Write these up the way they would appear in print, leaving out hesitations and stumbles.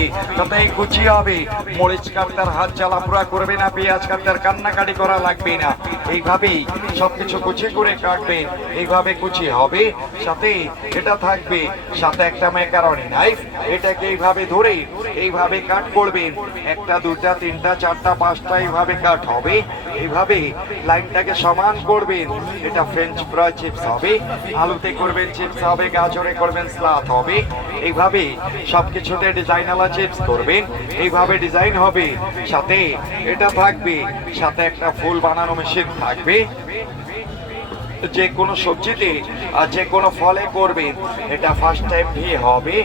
হবে, তাতেই কুচি হবে। মরিচ কাটার হাত জ্বালাপোড়া করবে না, পেঁয়াজ কাটার কান্নাকাটি করা লাগবে না। এইভাবেই সবকিছু কুচি করে কাটবেন, এইভাবে কুচি হবে। সাথে এটা থাকবে, সাথে একটা ম্যাকারনি নাইফ, এটাকে এইভাবে ধরে এইভাবে কাট করবেন। একটা দুটা তিনটা চারটা পাঁচটা এইভাবে কাট হবে। এইভাবে লাইনটাকে সমান করবেন। এটা ফ্রেঞ্চ ফ্রাই চিপস হবে, আলুতে করবেন চিপস হবে, গাজরে করবেন সালাদ হবে। এইভাবে সবকিছুতে ডিজাইনওয়ালা চিপস করবেন, এইভাবে ডিজাইন হবে। সাথে এটা থাকবে, সাথে একটা ফুল বানানো মেশিন থাকবে। যে কোনো সবজিতে আর যে কোনো ফলে করবেন। এটা ফার্স্ট টাইম ভি হবে,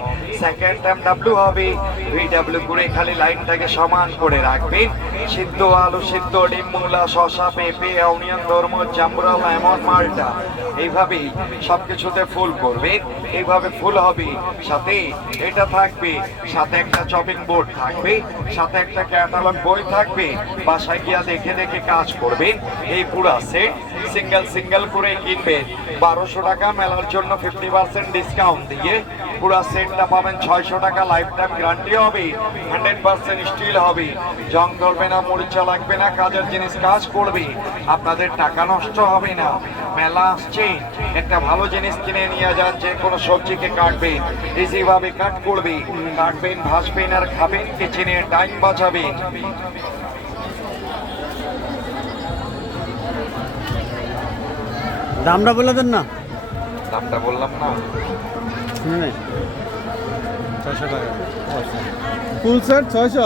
সেকেন্ড টাইম ডাব্লু হবে। VW করে খালি লাইনটাকে সমান করে রাখবেন। সিদ্ধ আলু, সিদ্ধ ডিম, মূলা, শসা, পেঁপে, অনিয়ন, তরমুজ, জাম্বুরা, লেমন, মালটা, এইভাবেই সবকিছুতে ফুল করবেন। এইভাবে ফুল হবে। সাথে এটা থাকবে, সাথে একটা চপিং বোর্ড থাকবে, সাথে একটা ক্যাটালগ বই থাকবে। বাসায় গিয়া দেখে দেখে কাজ করবেন। এই পুরা সেট সিঙ্গেল সিঙ্গেল করে কিনবেন 1200 টাকা, মেলার জন্য 50% ডিসকাউন্ট দিয়ে পুরো সেটটা পাবেন 600 টাকা। লাইফ টাইম গ্যারান্টি হবে, 100% স্টিল হবে, জং ধরবে না, মরিচা লাগবে না, কাজের জিনিস কাজ করবে, আপনাদের টাকা নষ্ট হবে না। মেলা আসছে, একটা ভালো জিনিস কিনে নিয়ে যান। যে কোনো সবজিকে কাটবেন, ইজিভাবে কাট করবে, কাটবেন, ভাজবেন আর খাবেন, কিচেনে টাইম বাঁচাবেন। দামটা বলে দেন না। দামটা বললাম না, শুনে নেই। 600 টাকা ফুল সেট 600।